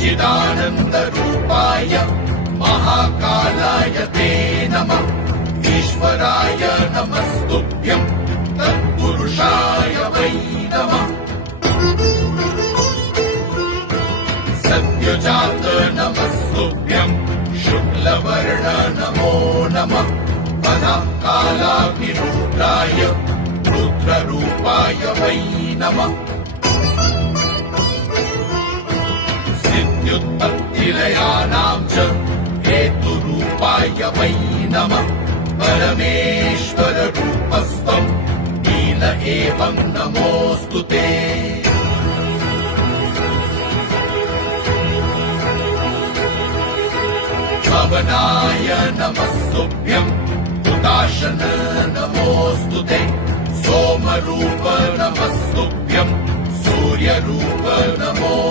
चिदानन्दरूपाय महाकालाय ते नमः। ईश्वराय नमस्तुभ्यं तत्पुरुषाय वै नमः। सद्योजात नमस्तुभ्यं शुक्लवर्ण नमो नमः। कालाभिरुद्राय रुद्ररूपाय वै नमः। सिद्ध्युत्पत्तिलयानां च हेतुरूपाय वै नमः। परमेश्वररूपस्त्वं नील एवं नमोऽस्तु ते। पवनाय नमस्तुभ्यं हुताशन नमोऽस्तु ते। सोमरूप नमस्तुभ्यं सूर्यरूप नमो